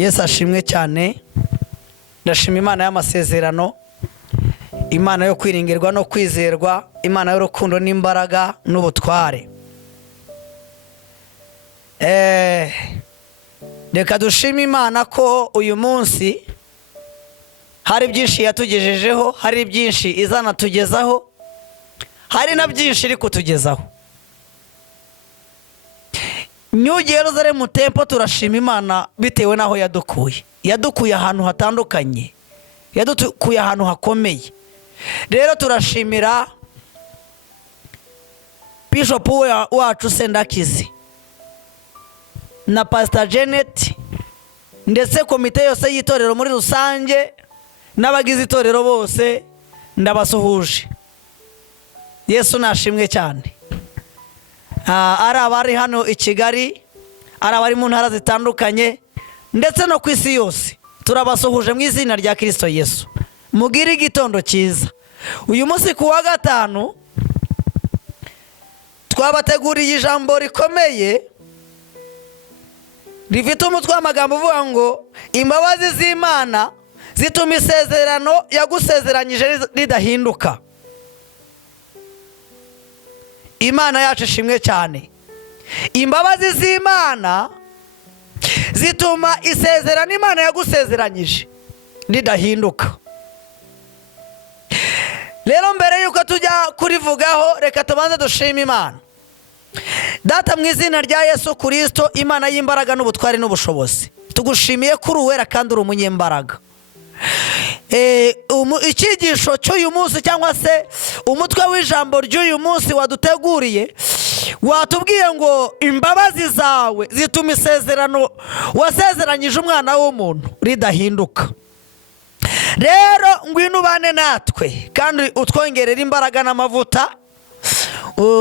Yesu ashimwe cyane. Ndashima Imana y'amasezerano, Imana yo kwiringirwa no kwizerwa, Imana y'urukundo n'imbaraga n'ubutware. Reka dushime Imana ko uyu munsi hari byinshi yatugejejeho, hari byinshi izanatugezaho, hari na byinshi iri kutugezaho. New Jerusalem Temple turashima Imana bitewe naho yadukuye. Yadukuye ahantu hatandukanye, yadukuye ahantu hakomeye. Rero turashimira Bishop wacu Sendakizi na Pastor Janet ndetse komite yose y'itorero muri rusange n'abagize itorero bose ndabasuhuje. Yesu nashimwe cyane. Ari abari hano i Kigali, ari abari mu ntara zitandukanye ndetse no ku isi yose, turabasuhuje mu izina rya Kristo Yesu. Mugire igitondo cyiza. Uyu munsi ku wa gatanu twabateguriye ijambo rikomeye rifite umutwe w'amagambo uvuga ngo imbabazi z'Imana zituma isezerano yagusezeranyije ridahinduka. Imana yacu ishimwe cyane. Imbabazi z'Imana zituma isezerano Imana yagusezeranyije ridahinduka. Rero mbere yuko tujya kurivugaho, reka tubanze dushime Imana. Data mu izina rya Yesu Kristo, Imana y'imbaraga n'ubutware n'ubushobozi, tugushimiye kuri uwera kandi uri umunyembaraga. Icyigisho cy'uyu munsi cyangwa se umutwe w'ijambo ry'uyu munsi waduteguriye, watubwiye ngo imbabazi zawe zituma isezerano wasezeranyije umwana w'umuntu ridahinduka. Rero ngwino ubane natwe kandi utwongerera imbaraga n'amavuta.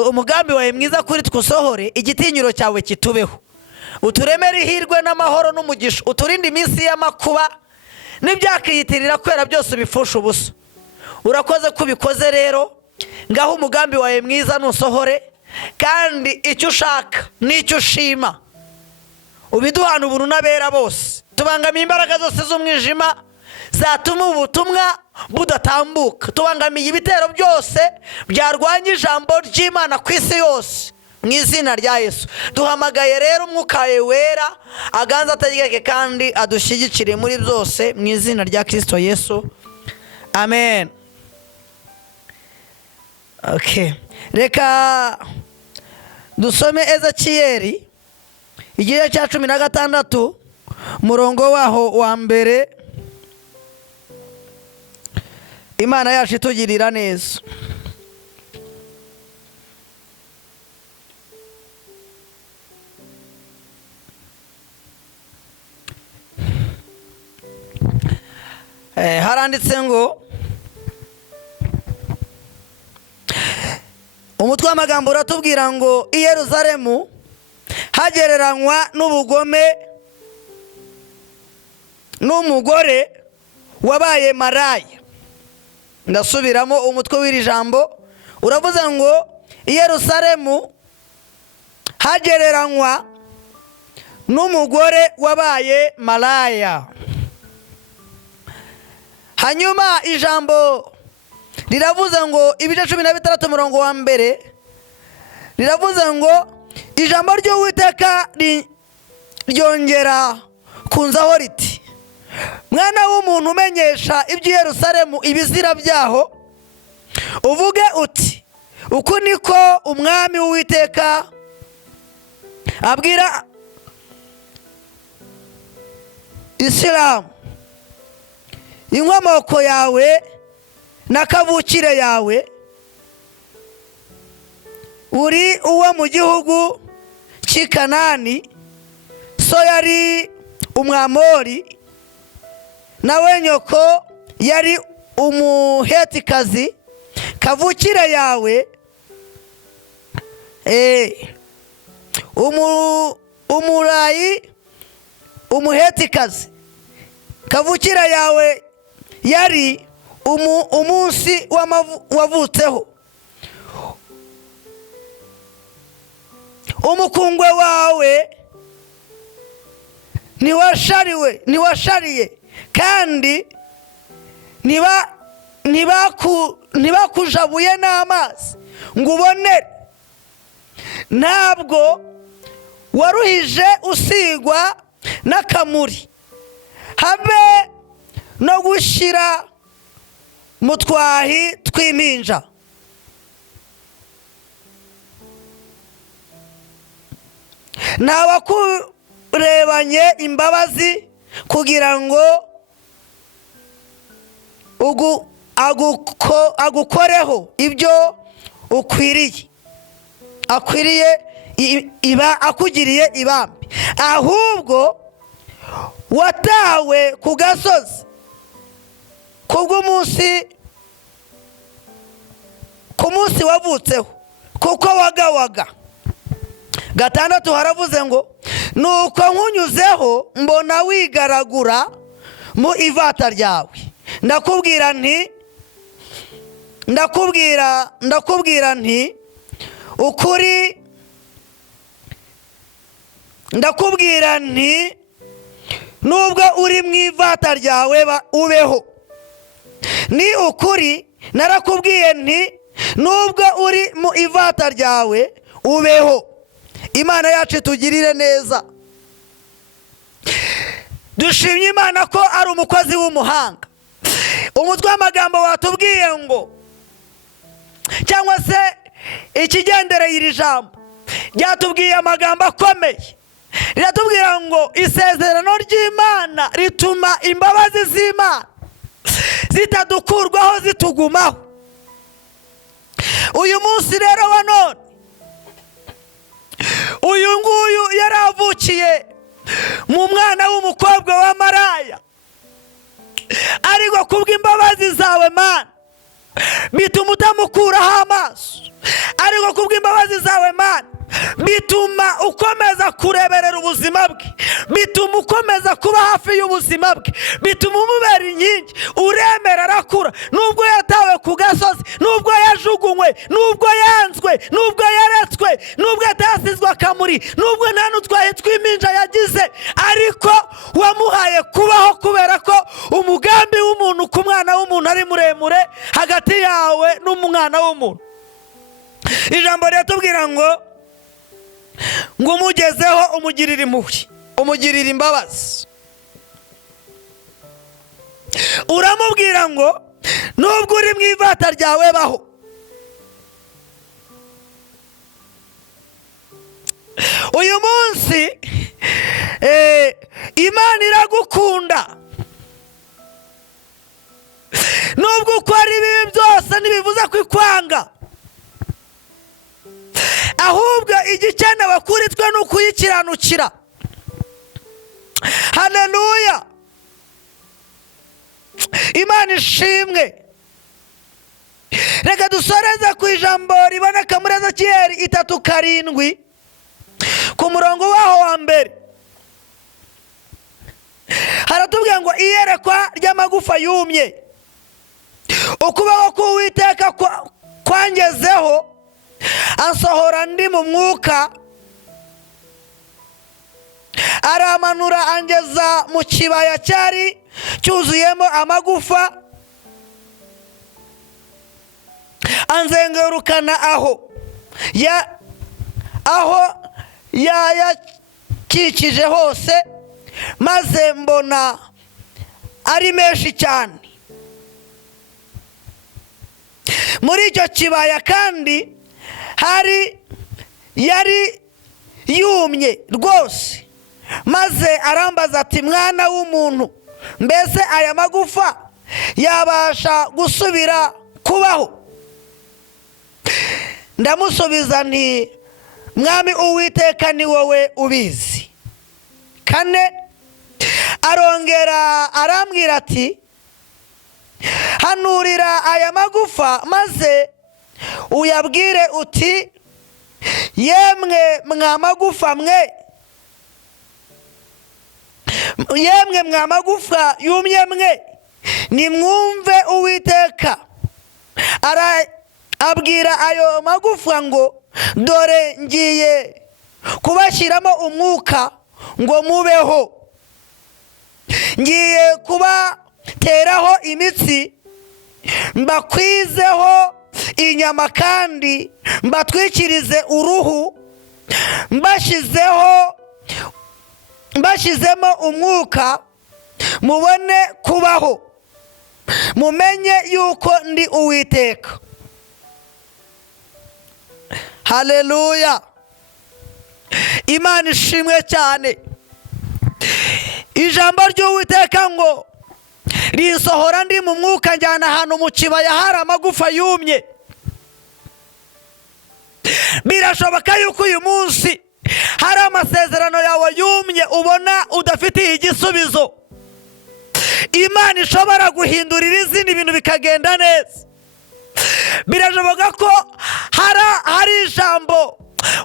Umugambi wawe mwiza kuri twusohore, igitinyiro cyawe kitubeho, uturemere ihirwe n'amahoro n'umugisha, uturinde iminsi y'amakuba n'ibyakiyitirira kwera byose bifusha ubusa. Urakoze kubikoze. Rero ngaho umugambi wawe mwiza nusohore, kandi icyo ushaka n'icyo ushima ubiduhana ubuntu n'abera bose. Tubangamiye imbaraga zose z'umwijima zatuma ubutumwa budatambuka. Tubangamiye ibitero byose byarwanya ijambo ry'Imana ku isi yose mu izina rya Yesu. Duhamagaye rero umwuka wera aganza ategeke kandi adushyigikire muri byose mu izina rya Kristo Yesu. Amen. Okay. Reka dusome Ezekiyeli igice cya 16 murongo waho wa mbere. Imana yacu itugirira neza. Haranditse ngo, umutwe w'amagambo uratubwira ngo i Yerusalemu hagereranywa n'ubugome n'umugore wabaye maraya. Ndasubiramo umutwe w'iri jambo uravuze ngo i Yerusalemu hagereranywa n'umugore wabaye maraya. Hanyuma ijambo riravuze ngo ibice 16 murongo wa mbere riravuze ngo ijambo ry'Uwiteka ryongera kunzaho riti, mwana w'umuntu umenyesha iby'i Yerusalemu ibizira byaho, uvuge uti uku niko umwami w'Uwiteka abwira Isilamu, inkomoko yawe na kavukire yawe, uri uwo mu gihugu cy'i Kanani, so yari Umwamori, nawe nyoko yari Umuhetikazi. Kavukire yawe Umurayi Umuhetikazi. Kavukire yawe yari umunsi wavutseho. umukungwe wawe ntiwashariye kandi ntibakujabuye n'amazi ngo ubonere, ntabwo waruhije usigwa n'akamuri, habe no gushyira mu twahi tw'impinja. ntawakurebanye imbabazi kugira ngo agukoreho ibyo akugiriye ibambe, ahubwo watawe ku gasozi ku munsi wavutseho, kuko wagawaga. 6 haravuze ngo nuko nkunyuzeho mbona wigaragura mu ivata ryawe, ndakubwira nti nubwo uri mu ivata ryawe ubeho. Ni ukuri narakubwiye nti nubwo uri mu ivata ryawe ubeho. Imana yacu itugirire neza. Dushimye Imana ko ari umukozi w'umuhanga. Umutwe w'amagambo watubwiye ngo, cyangwa se ikigendereye iri jambo ryatubwiye amagambo akomeye, riratubwira ngo isezerano ry'Imana rituma imbabazi z'Imana zitadukurwaho zitugumaho. Uyu munsi rero wa none, uyu nguyu yaravukiye mu mwana w'umukobwa wa maraya, ariko kubw'imbabazi zawe Mana bituma utamukuraho amaso, ariko kubw'imbabazi zawe Mana bituma ukomeza kureberera ubuzima bwe, bituma ukomeza kuba hafi y'ubuzima bwe, bituma umubera inkingi. Uremera arakura, nubwo yatawe ku gasozi, nubwo yajugunywe, nubwo yanzwe, nubwo yaretswe, nubwo atasizwe akamuri, nubwo nta n'utwaye tw'impinja yagize, ariko wamuhaye kubaho, kubera ko umugambi w'umuntu ku mwana w'umuntu ari muremure hagati yawe n'umwana w'umuntu. Ijambo riratubwira ngo umugezeho umugirire impuhwe, umugirire imbabazi. Uramubwira ngo nubwo uri mu ivata ryawe baho. Uyu munsi Imana iragukunda, nubwo ukora ibibi byose ntibivuze ko ikwanga, ahubwo igikenewe kuri twe ni ukuyikiranukira. Haleluya, Imana ishimwe. Reka dusoreze ku ijambo riboneka muri Ezekiyeli 3:7 ku murongo waho wa mbere. Haratubwira ngo iyerekwa ry'amagufa yumye, ukuboko k'Uwiteka kwangezeho, ansohora ndi mu mwuka, aramanura angeza mu kibaya cyari cyuzuyemo amagufa, anzengurukana aho yayakikije hose, maze mbona ari menshi cyane. Muri icyo kibaya kandi yari yumye rwose, maze arambaza ati, mwana w'umuntu, mbese aya magufa yabasha gusubira kubaho? Ndamusubiza nti, Mwami Uwiteka ni wowe ubizi. 4 arongera arambwira ati, hanurira aya magufa maze uyabwire uti, yemwe mwa magufa mwe, yemwe mwa magufa yumye mwe, nimwumve Uwiteka abwira ayo magufa ngo, dore ngiye kubashyiramo umwuka ngo mubeho. ngiye kubateraho imitsi, mbakwizeho inyama kandi mbatwikirize uruhu, mbashyizemo umwuka, mubone kubaho, mumenye yuko ndi Uwiteka. Haleluya! Imana ishimwe cyane. Ijambo ry'Uwiteka ngo risohora ndi mu mwuka, njyana ahantu mu kibaya hari amagufa yumye. Birashoboka yuko uyu munsi hari amasezerano yawe yumye ubona udafitiye igisubizo. Imana ishobora guhindurira izindi bintu bikagenda neza. Birashoboka ko hari ijambo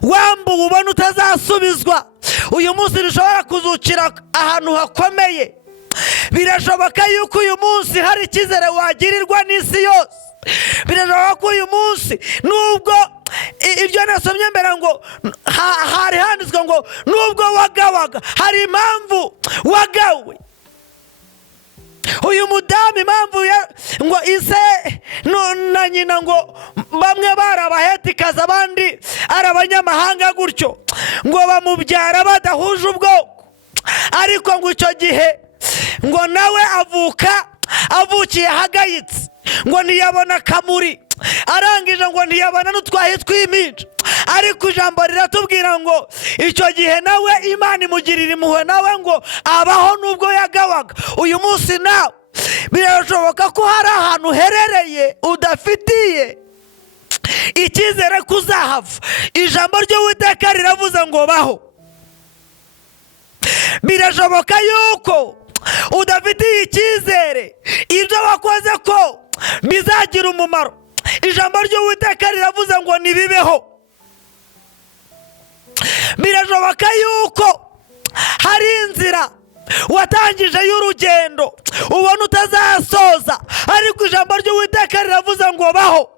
wambuwe ubona utazasubizwa, uyu munsi rishobora kuzukira ahantu hakomeye. Birashoboka yuko uyu munsi hari icyizere wagirirwa n'isi yose. Birashoboka ko uyu munsi nubwo ibyo nasomye mbere ngo hari handitswe ngo nubwo wagawaga, hari impamvu wagawe. Uyu mudamu impamvu ngo ise na nyina ngo bamwe bari abahetikazi abandi ari abanyamahanga gutyo, ngo bamubyara badahuje ubwoko, ariko ngo icyo gihe ngo nawe avukiye ahagayitse, ngo ntiyabona akamuri, arangije ngo ntiyabona n'utwahi tw'impinja. Ariko ijambo riratubwira ngo icyo gihe nawe Imana imugirira impuhwe, nawe ngo abaho nubwo yagawaga. Uyu munsi nawe birashoboka ko hari ahantu uherereye udafitiye icyizere ko uzahava. Ijambo ry'Uwiteka riravuze ngo baho. Birashoboka yuko udafitiye icyizere ibyo wakoze ko bizagira umumaro. Ijambo ry'Uwiteka riravuze ngo nibibeho. Birashoboka yuko hari inzira watangije y'urugendo ubona utazasoza, ariko ijambo ry'Uwiteka riravuze ngo baho.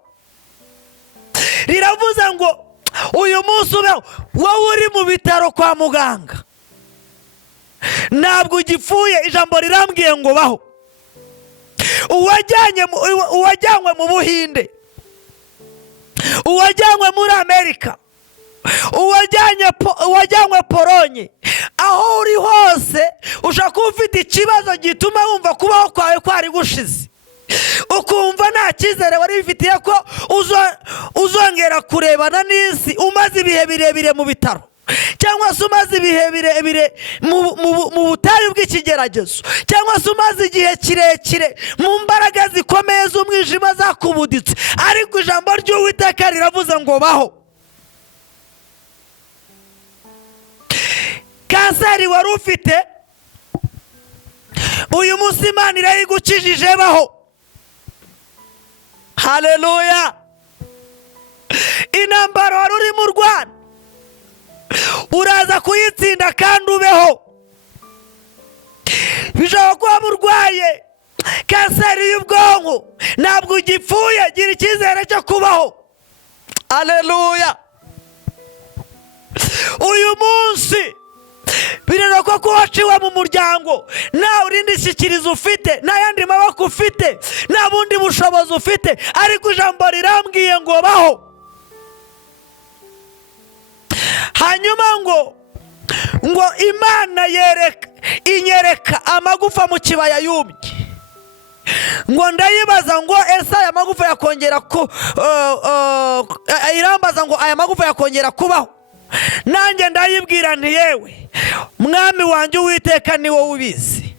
Riravuze ngo uyu munsi ubeho. Wowe uri mu bitaro kwa muganga, ntabwo ugipfuye, ijambo rirambwiye ngo baho. Uwajyanywe mu Buhinde, uwajyanywe muri Amerika, uwajyanywe Polonye, aho uri hose ushaka kuba ufite ikibazo gituma wumva kubaho kwawe kwari gushize, ukumva nta cyizere wari bifitiye ko uzongera kurebana n'isi umaze ibihe birebire mu bitaro, cyangwa se umaze ibihe birebire mu butayu bw'ikigeragezo, cyangwa se umaze igihe kirekire mu mbaraga zikomeye z'umwijima zakubuditse, ariko ijambo ry'Uwiteka riravuze ngo baho. Kanseri wari ufite, uyu munsi Imana irayigukijije, baho. Haleluya! Intambara wari uri mu Rwanda uraza kuyitsinda kandi ubeho. Bishobora kuba urwaye kanseri y'ubwonko, ntabwo ugipfuye, gira icyizere cyo kubaho. Haleluya! Uyu munsi birashoboka ko waciwe mu muryango, nta urindi shyikirizo ufite, nta yandi maboko ufite, nta bundi bushobozi ufite, ariko ijambo rirambwiye ngo baho. Hanyuma ngo Imana inyereka amagufa mu kibaya yumye. Ngo ndayibaza ngo ese aya magufa yakongera irambaza ngo aya magufa yakongera kubaho. Nanjye ndayibwira nti yewe mwami wanjye Uwiteka ni wowe ubizi.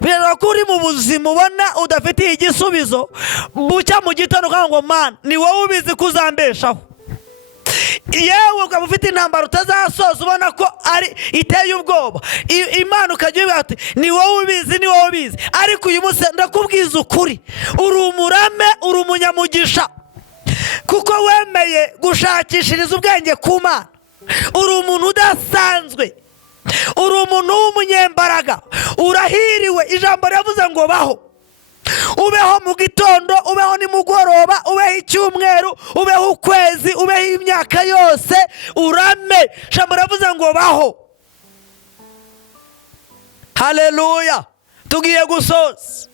Birashoboka ko uri mu buzima ubona udafitiye igisubizo, bucya mu gitondo ukavuga ngo Mana ni wowe ubizi ko uzambeshaho. Yewe ukaba ufite intambara utazasoza ubona ko ari iteye ubwoba, Imana ukajya ubivuga ati ni wowe ubizi, ni wowe ubizi. Ariko uyu munsi ndakubwiza ukuri, uri umurame, uri umunyamugisha, kuko wemeye gushakishiriza ubwenge ku Mana. Uri umuntu udasanzwe, uri umuntu w'umunyembaraga, urahiriwe. Ijambo riravuze ngo baho. Ubeho mu gitondo, ubeho nimugoroba, ubeho icyumweru, ubeho ukwezi, ubeho imyaka yose, urame. Ijambo riravuze ngo baho. Haleluya! tugiye gusoza.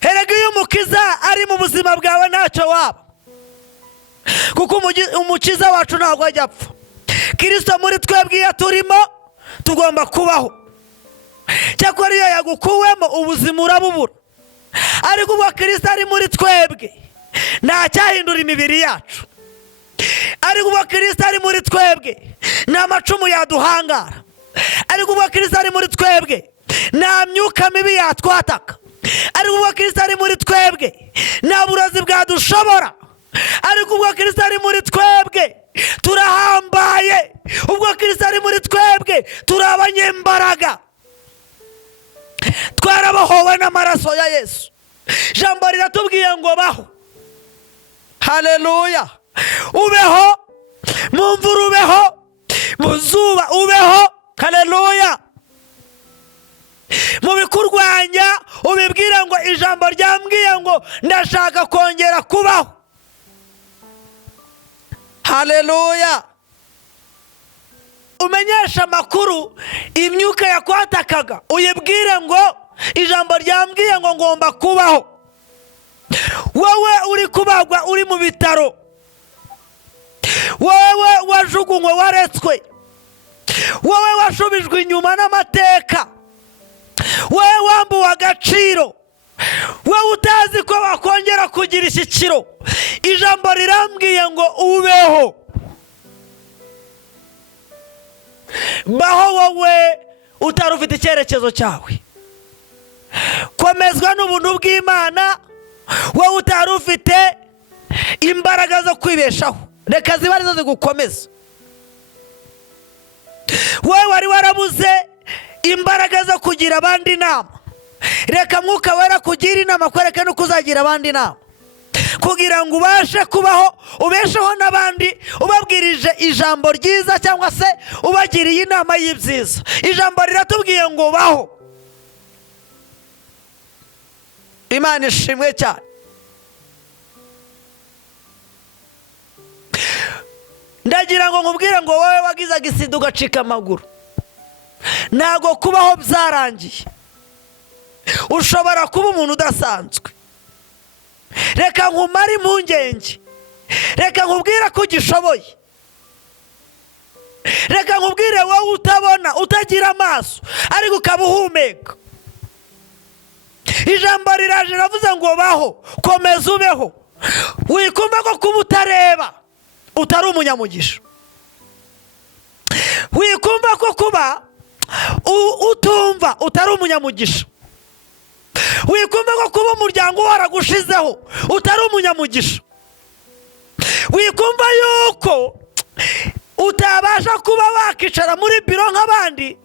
Erega iyo umukiza ari mu buzima bwawe ntacyo waba, kuko umukiza wacu ntabwo ajya apfa. Kristo muri twebwe iyo turimo tugomba kubaho. Cyakora iyo yagukuwemo ubuzima urabubura, ariko ubwo Kristo ari muri twebwe nta cyahindura imibiri yacu. Ariko ubwo Kristo ari muri twebwe nta macumu yaduhangara. Ariko ubwo Kristo ari muri twebwe nta myuka mibi yatwataka. Ariko ubwo Kristo ari muri twebwe nta burozi bwadushobora. Ariko ubwo Kristo ari muri twebwe turahambaye. Ubwo Kristo ari muri twebwe turabanyembaraga, twarabohowe n'amaraso ya Yesu. Jambo riratubwiye ngo baho. Haleluya. Ubeho mu mvura, ubeho mu zuba, ubeho. Haleluya. Mu bikurwanya ubibwira ngo ijambo ryambwiye ngo ndashaka kongera kubaho. Haleluya. Umenyesha amakuru imyuka yakwatakaga, uyibwire ngo ijambo ryambwiye ngo ngomba kubaho. Wowe uri kubagwa, uri mu bitaro, wowe wajugunywe, waretswe, wowe washubijwe inyuma n'amateka, wowe wambuwe agaciro, wowe utazi ko wakongera kugira ishyikiro, ijambo rirambwiye ngo ubeho. Baho wowe utari ufite icyerekezo cyawe. Komezwa n'ubuntu bw'Imana, wowe utari ufite imbaraga zo kwibeshaho, reka ziba arizo zigukomeza. Wowe wari warabuze imbaraga zo kugira abandi inama, reka Mwuka Wera kugira inama, kwereke no kuzagira abandi inama, kugira ngo ubashe kubaho, ubesheho n'abandi, ubabwirije ijambo ryiza cyangwa se ubagiriye inama y'ibyiza. Ijambo riratubwiye ngo baho. Imana ishimwe cyane. Ndagira ngo nkubwire ngo wowe wagize agisida ugacika amaguru, ntago kubaho byarangiye. Ushobora kuba umuntu udasanzwe. Reka nkumare impungenge, reka nkubwire ko ugishoboye, reka nkubwire wowe utabona, utagira amaso ariko ukaba uhumeka. Ijambo riraje riravuze ngo baho, komeza ubeho. Wikumva ko kuba utareba utari umunyamugisha. Wikumva ko kuba utumva utari umunyamugisha. Wikumva ko kuba umuryango waragushizeho utari umunyamugisha. Wikumva yuko utabasha kuba wakicara muri biro nk'abandi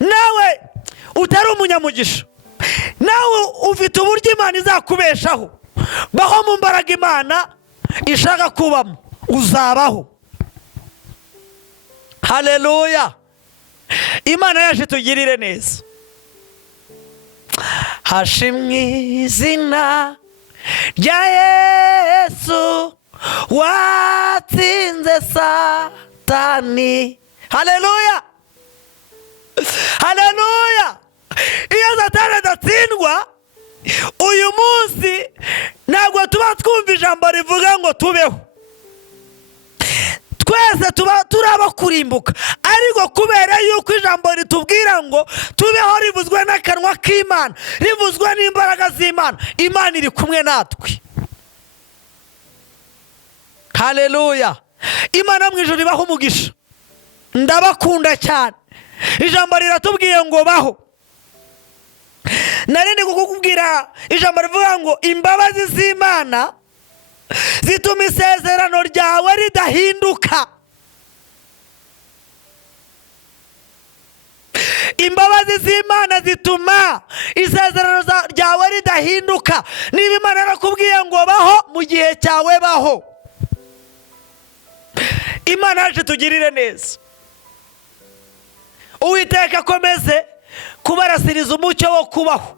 nawe utari umunyamugisha. Nawe ufite uburyo Imana izakubeshaho. Baho mu mbaraga Imana ishaka kubamo, uzabaho. Haleluya. Imana yaje tugirire neza. Hashimwe izina rya Yesu watsinze Satani. Haleluya. Haleluya. Iyo Satani adatsindwa uyu munsi ntabwo tuba twumva ijambo rivuga ngo tubeho. Twese tuba turaba kurimbuka, ariko kubera yuko ijambo ritubwira ngo tubeho rivuzwe n'akanwa k'Imana, rivuzwe n'imbaraga z'Imana, Imana iri kumwe natwe. Haleluya. Imana mu ijuru ibaho umugisha. Ndabakunda cyane. Ijambo riratubwiye ngo baho. Narindi kukubwira ijambo rivuga ngo imbabazi z'Imana zituma isezerano ryawe ridahinduka. Imbabazi z'Imana zituma isezerano ryawe ridahinduka. Niba Imana yarakubwiye ngo baho, mu gihe cyawe baho. Imana yaje tugirire neza. Uwiteka akomeze kubarasiriza umucyo wo kubaho.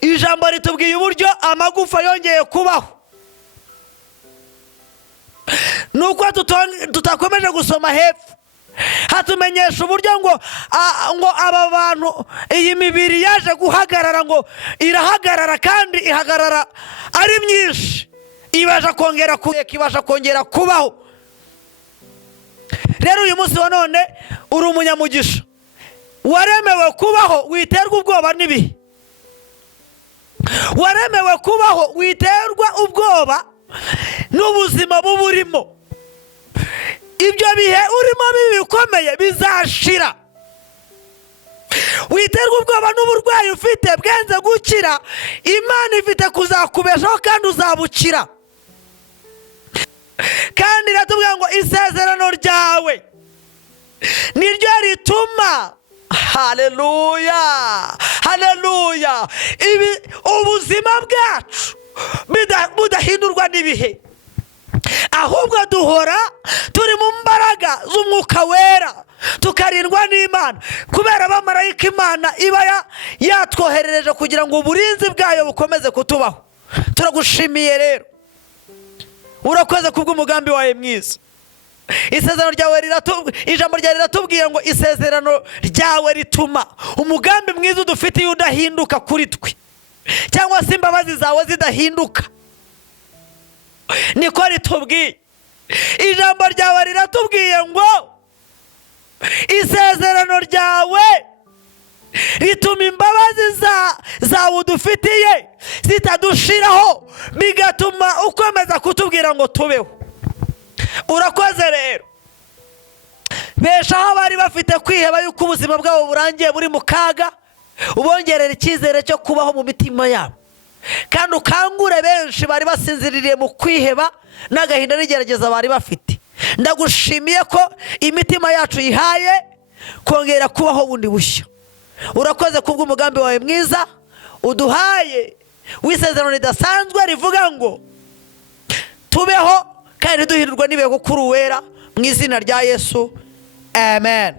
Ijambo ritubwiye uburyo amagufa yongeye kubaho. nuko tutakomeje gusoma hepfo, hatumenyesha uburyo ngo aba bantu iyi mibiri yaje guhagarara, ngo irahagarara kandi ihagarara ari myinshi, ibasha kongera kubaho. Rero uyu munsi wa none uri umunyamugisha, waremewe kubaho witerwa ubwoba n'ibihe, waremewe kubaho witerwa ubwoba n'ubuzima buburimo. Ibyo bihe urimo bikomeye bizashira. Witerwa ubwoba n'uburwayi ufite bwenze gukira, Imana ifite kuzakubeshaho kandi uzabukira. Kandi iratubwira ngo isezerano ryawe niryo rituma, haleluya, haleluya, ubuzima bwacu budahindurwa n'ibihe, ahubwo duhora turi mu mbaraga z'umwuka wera, tukarindwa n'Imana kubera abamarayika Imana iba yatwoherereje kugira ngo uburinzi bwayo bukomeze kutubaho. Turagushimiye rero, urakoze kubw'umugambi wawe mwiza. Isezerano ryawe ijambo ryawe riratubwiye ngo isezerano ryawe rituma umugambi mwiza udufitiye udahinduka kuri twe, cyangwa se imbabazi zawe zidahinduka. Niko ritubwiye. Ijambo ryawe riratubwiye ngo isezerano ryawe rituma imbabazi zawe udufitiye zitadushiraho, bigatuma ukomeza kutubwira ngo tubeho. Urakoze rero, beshaho abari bafite kwiheba yuko ubuzima bwabo burangiye buri mu kaga, ubongerera icyizere cyo kubaho mu mitima yabo, kandi ukangure benshi bari basinziririye mu kwiheba n'agahinda n'igerageza bari bafite. Ndagushimiye ko imitima yacu yihaye kongera kubaho bundi bushya. Urakoze kubw'umugambi wawe mwiza uduhaye w'isezerano ridasanzwe rivuga ngo tubeho kandi duhindurwa n'ibihe kuko uri uwera, mu izina rya Yesu, amen.